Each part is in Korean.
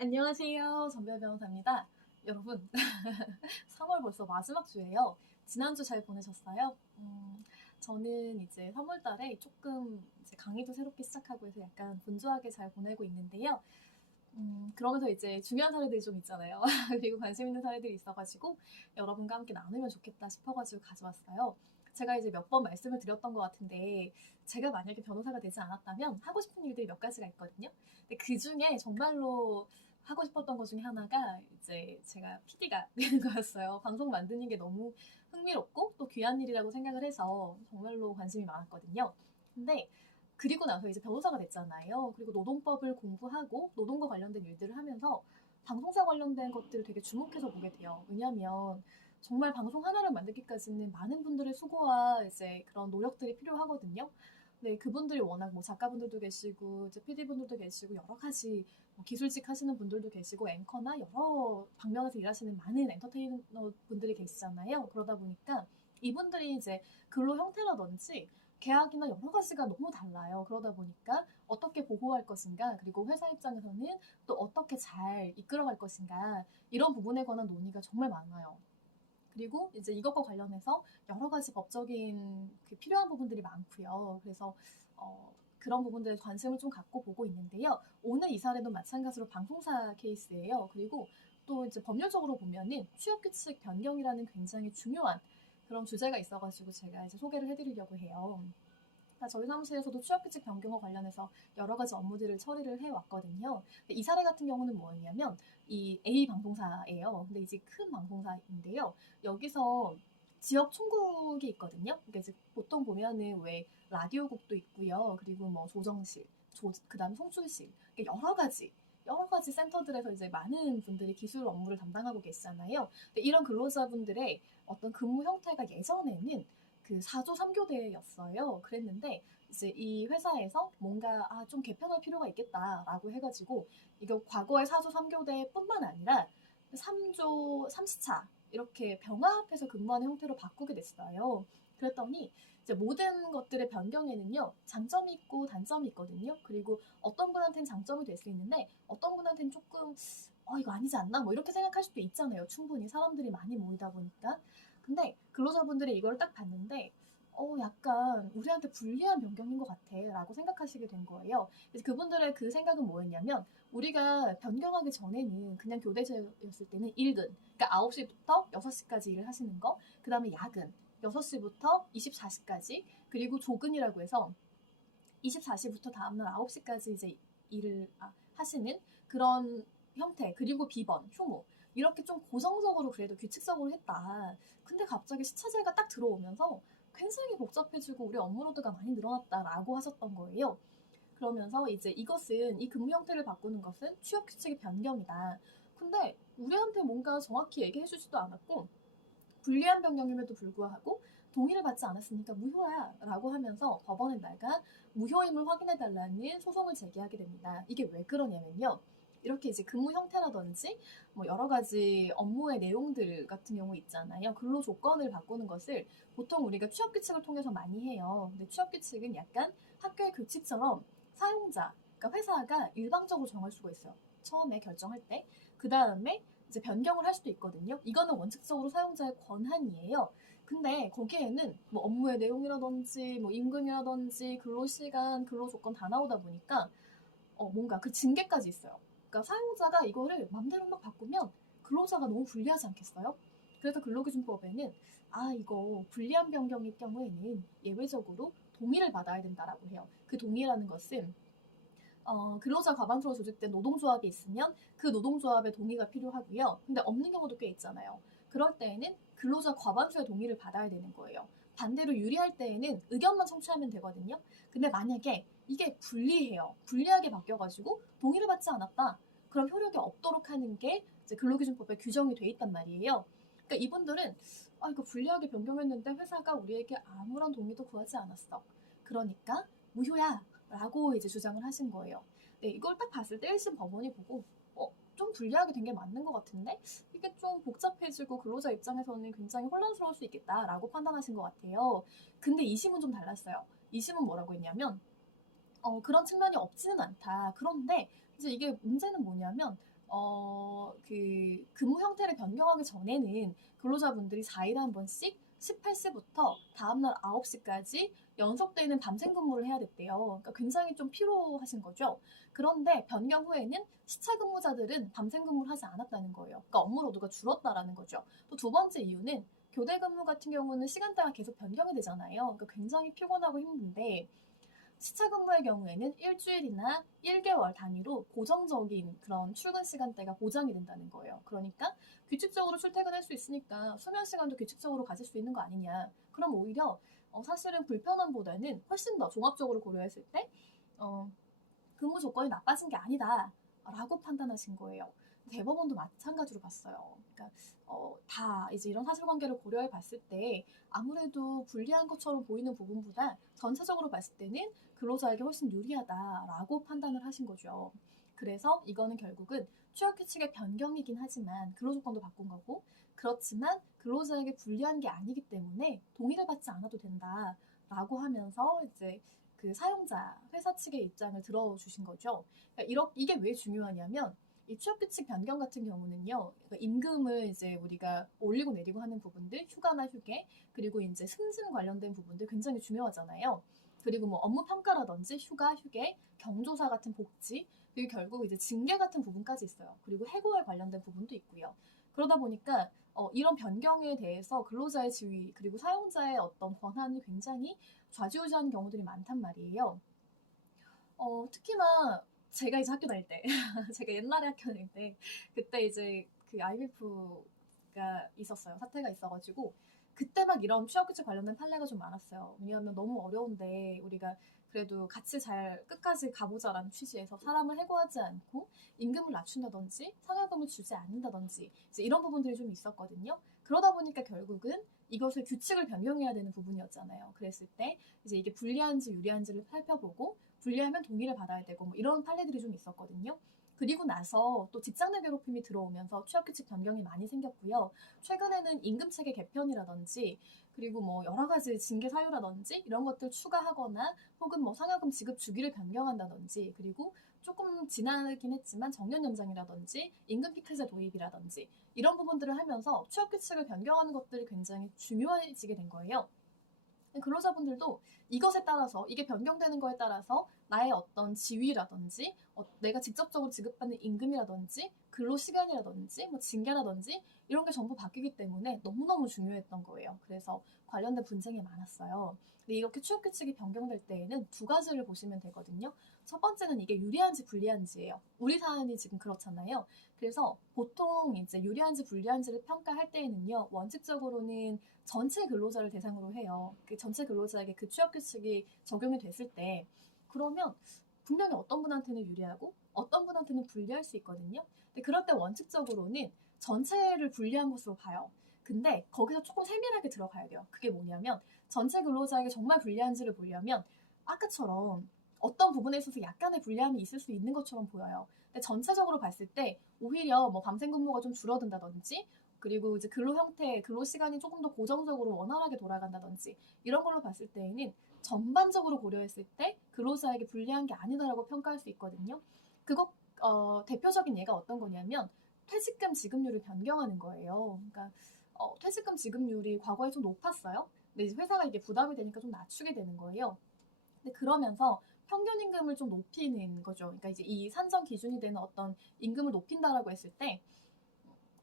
안녕하세요. 전별 변호사입니다. 여러분, 3월 벌써 마지막 주예요. 지난주 잘 보내셨어요? 저는 이제 3월 달에 조금 이제 강의도 새롭게 시작하고 해서 약간 분주하게 잘 보내고 있는데요. 그러면서 이제 중요한 사례들이 좀 있잖아요. 그리고 관심 있는 사례들이 있어가지고 여러분과 함께 나누면 좋겠다 싶어가지고 가져왔어요. 제가 이제 몇 번 말씀을 드렸던 것 같은데 제가 만약에 변호사가 되지 않았다면 하고 싶은 일들이 몇 가지가 있거든요. 근데 그 중에 정말로 하고 싶었던 것 중에 하나가 이제 제가 PD가 되는 거였어요. 방송 만드는 게 너무 흥미롭고 또 귀한 일이라고 생각을 해서 정말로 관심이 많았거든요. 근데 그리고 나서 이제 변호사가 됐잖아요. 그리고 노동법을 공부하고 노동과 관련된 일들을 하면서 방송사 관련된 것들을 되게 주목해서 보게 돼요. 왜냐하면 정말 방송 하나를 만들기까지는 많은 분들의 수고와 이제 그런 노력들이 필요하거든요. 네, 그분들이 워낙 뭐 작가분들도 계시고 이제 PD분들도 계시고 여러 가지 뭐 기술직 하시는 분들도 계시고 앵커나 여러 방면에서 일하시는 많은 엔터테이너 분들이 계시잖아요. 그러다 보니까 이분들이 이제 근로 형태라든지 계약이나 여러 가지가 너무 달라요. 그러다 보니까 어떻게 보호할 것인가, 그리고 회사 입장에서는 또 어떻게 잘 이끌어갈 것인가, 이런 부분에 관한 논의가 정말 많아요. 그리고 이제 이것과 관련해서 여러 가지 법적인 그 필요한 부분들이 많고요. 그래서 그런 부분들에 관심을 좀 갖고 보고 있는데요. 오늘 이 사례도 마찬가지로 방송사 케이스예요. 그리고 또 이제 법률적으로 보면은 취업규칙 변경이라는 굉장히 중요한 그런 주제가 있어가지고 제가 이제 소개를 해드리려고 해요. 저희 사무실에서도 취업규칙 변경과 관련해서 여러 가지 업무들을 처리를 해왔거든요. 이 사례 같은 경우는 뭐였냐면 이 A 방송사예요. 근데 이제 큰 방송사인데요. 여기서 지역 총국이 있거든요. 그러니까 이제 보통 보면은 왜 라디오국도 있고요. 그리고 뭐 조정실, 그다음 송출실, 여러 가지 센터들에서 이제 많은 분들이 기술 업무를 담당하고 계시잖아요. 근데 이런 근로자분들의 어떤 근무 형태가 예전에는 그 4조 3교대였어요. 그랬는데 이제 이 회사에서 뭔가 좀 개편할 필요가 있겠다라고 해가지고 이거 과거의 4조 3교대뿐만 아니라 3조 3시차 이렇게 병합해서 근무하는 형태로 바꾸게 됐어요. 그랬더니 이제 모든 것들의 변경에는요 장점이 있고 단점이 있거든요. 그리고 어떤 분한테는 장점이 될 수 있는데 어떤 분한테는 조금 이거 아니지 않나? 뭐 이렇게 생각할 수도 있잖아요. 충분히 사람들이 많이 모이다 보니까. 근데 근로자분들이 이걸 딱 봤는데 약간 우리한테 불리한 변경인 것 같아 라고 생각하시게 된 거예요. 그래서 그분들의 그 생각은 뭐였냐면 우리가 변경하기 전에는 그냥 교대제였을 때는 일근, 그러니까 9시부터 6시까지 일을 하시는 거, 그 다음에 야근 6시부터 24시까지, 그리고 조근이라고 해서 24시부터 다음날 9시까지 이제 일을 하시는 그런 형태, 그리고 비번, 휴무 이렇게 좀 고정적으로 그래도 규칙적으로 했다. 근데 갑자기 시차제가 딱 들어오면서 굉장히 복잡해지고 우리 업무로드가 많이 늘어났다라고 하셨던 거예요. 그러면서 이제 이 근무 형태를 바꾸는 것은 취업 규칙의 변경이다. 근데 우리한테 뭔가 정확히 얘기해 주지도 않았고 불리한 변경임에도 불구하고 동의를 받지 않았으니까 무효야 라고 하면서 법원에 나가 무효임을 확인해달라는 소송을 제기하게 됩니다. 이게 왜 그러냐면요. 이렇게 이제 근무 형태라든지 뭐 여러 가지 업무의 내용들 같은 경우 있잖아요. 근로 조건을 바꾸는 것을 보통 우리가 취업 규칙을 통해서 많이 해요. 근데 취업 규칙은 약간 학교의 규칙처럼 사용자, 그러니까 회사가 일방적으로 정할 수가 있어요. 처음에 결정할 때. 그 다음에 이제 변경을 할 수도 있거든요. 이거는 원칙적으로 사용자의 권한이에요. 근데 거기에는 뭐 업무의 내용이라든지 뭐 임금이라든지 근로시간, 근로조건 다 나오다 보니까 뭔가 그 징계까지 있어요. 그러니까 사용자가 이거를 맘대로 막 바꾸면 근로자가 너무 불리하지 않겠어요? 그래서 근로기준법에는 이거 불리한 변경일 경우에는 예외적으로 동의를 받아야 된다라고 해요. 그 동의라는 것은 근로자 과반수로 조직된 노동조합이 있으면 그 노동조합의 동의가 필요하고요. 근데 없는 경우도 꽤 있잖아요. 그럴 때에는 근로자 과반수의 동의를 받아야 되는 거예요. 반대로 유리할 때에는 의견만 청취하면 되거든요. 근데 만약에 이게 불리해요. 불리하게 바뀌어가지고 동의를 받지 않았다. 그럼 효력이 없도록 하는 게 이제 근로기준법에 규정이 돼 있단 말이에요. 그러니까 이분들은 이거 불리하게 변경했는데 회사가 우리에게 아무런 동의도 구하지 않았어. 그러니까 무효야. 라고 이제 주장을 하신 거예요. 네, 이걸 딱 봤을 때 1심 법원이 보고 좀 불리하게 된 게 맞는 것 같은데 이게 좀 복잡해지고 근로자 입장에서는 굉장히 혼란스러울 수 있겠다라고 판단하신 것 같아요. 근데 2심은 좀 달랐어요. 2심은 뭐라고 했냐면 그런 측면이 없지는 않다. 그런데 이제 이게 문제는 뭐냐면 그 근무 형태를 변경하기 전에는 근로자분들이 4일에 한 번씩 18시부터 다음날 9시까지 연속되는 밤샘 근무를 해야 됐대요. 그러니까 굉장히 좀 피로하신 거죠. 그런데 변경 후에는 시차 근무자들은 밤샘 근무를 하지 않았다는 거예요. 그러니까 업무 로드가 줄었다라는 거죠. 또 두 번째 이유는 교대 근무 같은 경우는 시간대가 계속 변경이 되잖아요. 그러니까 굉장히 피곤하고 힘든데 시차 근무의 경우에는 일주일이나 1개월 단위로 고정적인 그런 출근 시간대가 보장이 된다는 거예요. 그러니까 규칙적으로 출퇴근할 수 있으니까 수면 시간도 규칙적으로 가질 수 있는 거 아니냐. 그럼 오히려 사실은 불편함보다는 훨씬 더 종합적으로 고려했을 때 근무 조건이 나빠진 게 아니다 라고 판단하신 거예요. 대법원도 마찬가지로 봤어요. 그러니까 다 이제 이런 사실관계를 고려해 봤을 때 아무래도 불리한 것처럼 보이는 부분보다 전체적으로 봤을 때는 근로자에게 훨씬 유리하다라고 판단을 하신 거죠. 그래서 이거는 결국은 취업규칙의 변경이긴 하지만 근로조건도 바꾼 거고, 그렇지만 근로자에게 불리한 게 아니기 때문에 동의를 받지 않아도 된다라고 하면서 이제 그 사용자 회사 측의 입장을 들어주신 거죠. 그러니까 이게 왜 중요하냐면 이 취업규칙 변경 같은 경우는요, 그러니까 임금을 이제 우리가 올리고 내리고 하는 부분들, 휴가나 휴게, 그리고 이제 승진 관련된 부분들 굉장히 중요하잖아요. 그리고 뭐 업무 평가라든지 휴가, 휴게, 경조사 같은 복지, 그리고 결국 이제 징계 같은 부분까지 있어요. 그리고 해고에 관련된 부분도 있고요. 그러다 보니까 이런 변경에 대해서 근로자의 지위 그리고 사용자의 어떤 권한을 굉장히 좌지우지하는 경우들이 많단 말이에요. 특히나 제가 이제 학교 다닐 때, 제가 옛날에 학교 다닐 때, 그때 이제 그 IMF가 있었어요. 사태가 있어가지고, 그때 막 이런 취업규칙 관련된 판례가 좀 많았어요. 왜냐하면 너무 어려운데, 우리가 그래도 같이 잘 끝까지 가보자라는 취지에서 사람을 해고하지 않고, 임금을 낮춘다든지, 상여금을 주지 않는다든지, 이제 이런 부분들이 좀 있었거든요. 그러다 보니까 결국은 이것을 규칙을 변경해야 되는 부분이었잖아요. 그랬을 때, 이제 이게 불리한지 유리한지를 살펴보고, 불리하면 동의를 받아야 되고 뭐 이런 판례들이 좀 있었거든요. 그리고 나서 또 직장 내 괴롭힘이 들어오면서 취업규칙 변경이 많이 생겼고요. 최근에는 임금체계 개편이라든지 그리고 뭐 여러 가지 징계 사유라든지 이런 것들 추가하거나 혹은 뭐 상여금 지급 주기를 변경한다든지 그리고 조금 지나긴 했지만 정년 연장이라든지 임금 피크제 도입이라든지 이런 부분들을 하면서 취업규칙을 변경하는 것들이 굉장히 중요해지게 된 거예요. 근로자분들도 이것에 따라서 이게 변경되는 거에 따라서 나의 어떤 지위라든지 내가 직접적으로 지급받는 임금이라든지 근로시간이라든지 뭐 징계라든지 이런 게 전부 바뀌기 때문에 너무너무 중요했던 거예요. 그래서 관련된 분쟁이 많았어요. 근데 이렇게 취업규칙이 변경될 때에는 두 가지를 보시면 되거든요. 첫 번째는 이게 유리한지 불리한지예요. 우리 사안이 지금 그렇잖아요. 그래서 보통 이제 유리한지 불리한지를 평가할 때에는요, 원칙적으로는 전체 근로자를 대상으로 해요. 그 전체 근로자에게 그 취업 규칙이 적용이 됐을 때 그러면 분명히 어떤 분한테는 유리하고 어떤 분한테는 불리할 수 있거든요. 근데 그럴 때 원칙적으로는 전체를 불리한 것으로 봐요. 근데 거기서 조금 세밀하게 들어가야 돼요. 그게 뭐냐면 전체 근로자에게 정말 불리한지를 보려면 아까처럼 어떤 부분에 있어서 약간의 불리함이 있을 수 있는 것처럼 보여요. 근데 전체적으로 봤을 때 오히려 뭐 밤샘 근무가 좀 줄어든다든지 그리고 이제 근로 형태, 근로 시간이 조금 더 고정적으로 원활하게 돌아간다든지 이런 걸로 봤을 때에는 전반적으로 고려했을 때 근로자에게 불리한 게 아니다라고 평가할 수 있거든요. 그거 대표적인 예가 어떤 거냐면 퇴직금 지급률을 변경하는 거예요. 그러니까 퇴직금 지급률이 과거에 좀 높았어요. 근데 이제 회사가 이게 부담이 되니까 좀 낮추게 되는 거예요. 근데 그러면서 평균 임금을 좀 높이는 거죠. 그러니까 이제 이 산정 기준이 되는 어떤 임금을 높인다라고 했을 때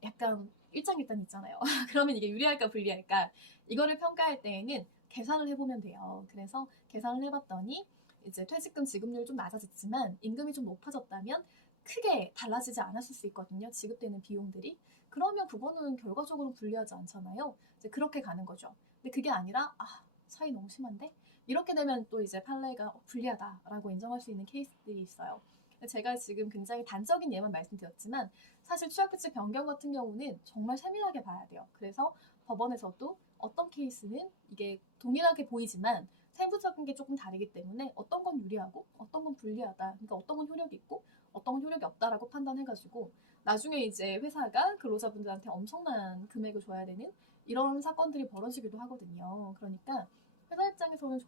약간 일장일단 있잖아요. 그러면 이게 유리할까 불리할까 이거를 평가할 때에는 계산을 해보면 돼요. 그래서 계산을 해봤더니 이제 퇴직금 지급률이 좀 낮아졌지만 임금이 좀 높아졌다면 크게 달라지지 않았을 수 있거든요. 지급되는 비용들이. 그러면 그거는 결과적으로 불리하지 않잖아요. 이제 그렇게 가는 거죠. 근데 그게 아니라 차이 너무 심한데? 이렇게 되면 또 이제 판례가 불리하다라고 인정할 수 있는 케이스들이 있어요. 제가 지금 굉장히 단적인 예만 말씀드렸지만 사실 취업규칙 변경 같은 경우는 정말 세밀하게 봐야 돼요. 그래서 법원에서도 어떤 케이스는 이게 동일하게 보이지만 세부적인 게 조금 다르기 때문에 어떤 건 유리하고 어떤 건 불리하다. 그러니까 어떤 건 효력이 있고 어떤 건 효력이 없다라고 판단해가지고 나중에 이제 회사가 근로자분들한테 엄청난 금액을 줘야 되는 이런 사건들이 벌어지기도 하거든요. 그러니까 회사 입장에서는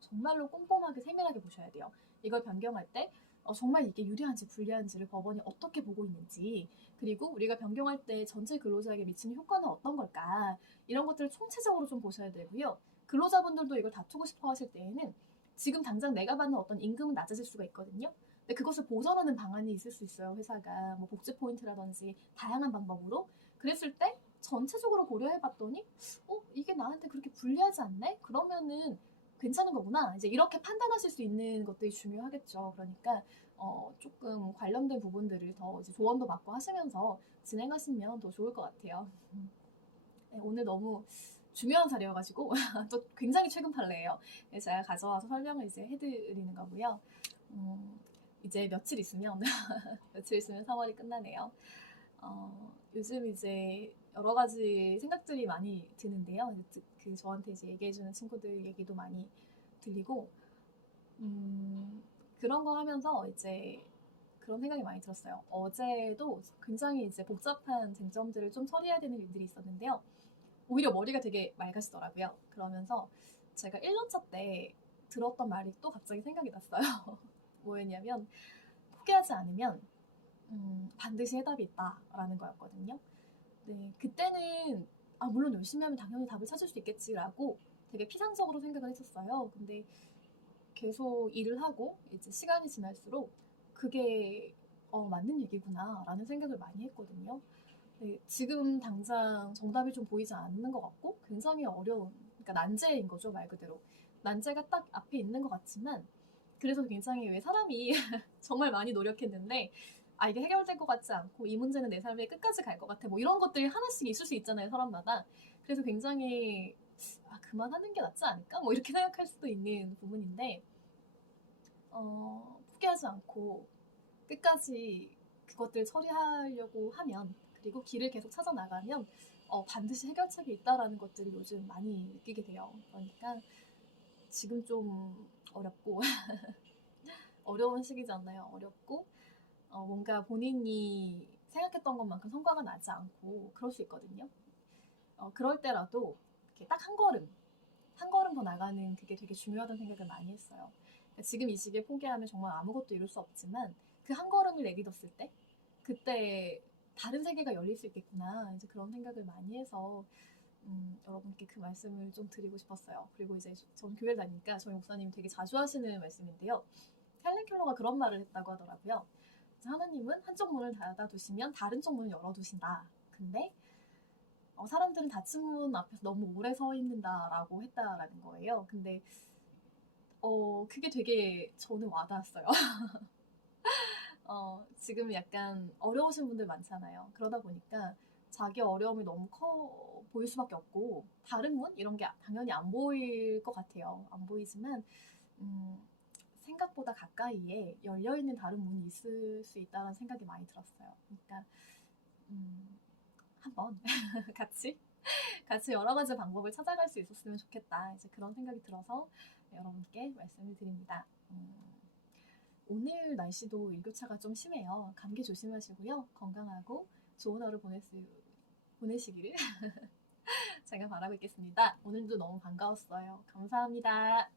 정말로 꼼꼼하게 세밀하게 보셔야 돼요. 이걸 변경할 때 정말 이게 유리한지 불리한지를 법원이 어떻게 보고 있는지, 그리고 우리가 변경할 때 전체 근로자에게 미치는 효과는 어떤 걸까, 이런 것들을 총체적으로 좀 보셔야 되고요. 근로자분들도 이걸 다투고 싶어 하실 때에는 지금 당장 내가 받는 어떤 임금은 낮아질 수가 있거든요. 근데 그것을 보전하는 방안이 있을 수 있어요. 회사가 뭐 복지 포인트라든지 다양한 방법으로. 그랬을 때 전체적으로 고려해봤더니 이게 나한테 그렇게 불리하지 않네? 그러면은 괜찮은 거구나. 이제 이렇게 판단하실 수 있는 것들이 중요하겠죠. 그러니까 조금 관련된 부분들을 더 이제 조언도 받고 하시면서 진행하시면 더 좋을 것 같아요. 네, 오늘 너무 중요한 자리여가지고 또 굉장히 최근 판례예요. 제가 가져와서 설명을 이제 해드리는 거고요. 이제 며칠 있으면 며칠 있으면 3월이 끝나네요. 요즘 이제 여러 가지 생각들이 많이 드는데요. 그 저한테 이제 얘기해주는 친구들 얘기도 많이 들리고, 그런 거 하면서 이제 그런 생각이 많이 들었어요. 어제도 굉장히 이제 복잡한 쟁점들을 좀 처리해야 되는 일들이 있었는데요. 오히려 머리가 되게 맑아지더라고요. 그러면서 제가 1년차 때 들었던 말이 또 갑자기 생각이 났어요. 뭐였냐면, 포기하지 않으면 반드시 해답이 있다라는 거였거든요. 네, 그때는 물론 열심히 하면 당연히 답을 찾을 수 있겠지라고 되게 피상적으로 생각을 했었어요. 근데 계속 일을 하고 이제 시간이 지날수록 그게 맞는 얘기구나라는 생각을 많이 했거든요. 네, 지금 당장 정답이 좀 보이지 않는 것 같고 굉장히 어려운, 그러니까 난제인 거죠, 말 그대로. 난제가 딱 앞에 있는 것 같지만, 그래서 굉장히 왜 사람이 정말 많이 노력했는데 이게 해결될 것 같지 않고 이 문제는 내 삶의 끝까지 갈 것 같아, 뭐 이런 것들이 하나씩 있을 수 있잖아요, 사람마다. 그래서 굉장히 그만하는 게 낫지 않을까, 뭐 이렇게 생각할 수도 있는 부분인데, 포기하지 않고 끝까지 그것들 처리하려고 하면, 그리고 길을 계속 찾아 나가면 반드시 해결책이 있다라는 것들을 요즘 많이 느끼게 돼요. 그러니까 지금 좀 어렵고 어려운 시기잖아요. 어렵고 뭔가 본인이 생각했던 것만큼 성과가 나지 않고 그럴 수 있거든요. 그럴 때라도 딱 한 걸음 더 나가는 그게 되게 중요하다는 생각을 많이 했어요. 그러니까 지금 이 시기에 포기하면 정말 아무것도 이룰 수 없지만, 그 한 걸음을 내딛었을 때 그때 다른 세계가 열릴 수 있겠구나, 이제 그런 생각을 많이 해서 여러분께 그 말씀을 좀 드리고 싶었어요. 그리고 이제 전 교회를 다니니까 저희 목사님이 되게 자주 하시는 말씀인데요. 헬렌 켈러가 그런 말을 했다고 하더라고요. 하나님은 한쪽 문을 닫아두시면 다른 쪽 문을 열어두신다. 근데 사람들은 닫힌 문 앞에서 너무 오래 서 있는다라고 했다라는 거예요. 근데 그게 되게 저는 와닿았어요. 지금 약간 어려우신 분들 많잖아요. 그러다 보니까 자기 어려움이 너무 커 보일 수밖에 없고, 다른 문? 이런 게 당연히 안 보일 것 같아요. 안 보이지만, 생각보다 가까이에 열려있는 다른 문이 있을 수 있다는 생각이 많이 들었어요. 그러니까, 한번 같이 여러 가지 방법을 찾아갈 수 있었으면 좋겠다, 이제 그런 생각이 들어서 여러분께 말씀을 드립니다. 오늘 날씨도 일교차가 좀 심해요. 감기 조심하시고요. 건강하고 좋은 하루 보내시기를 제가 바라고 있겠습니다. 오늘도 너무 반가웠어요. 감사합니다.